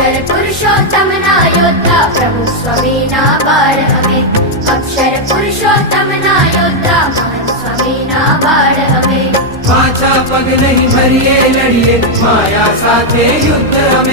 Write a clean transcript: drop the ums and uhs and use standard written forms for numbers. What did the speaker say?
अक्षर पुरुषोत्तम ना योद्धा प्रभु स्वामी ना बाळ हमें अक्षर पुरुषोत्तम ना योद्धा महन स्वामी ना बाळ हमें पाछा पग नहीं भरिए लड़िए माया साथे युद्ध हमें।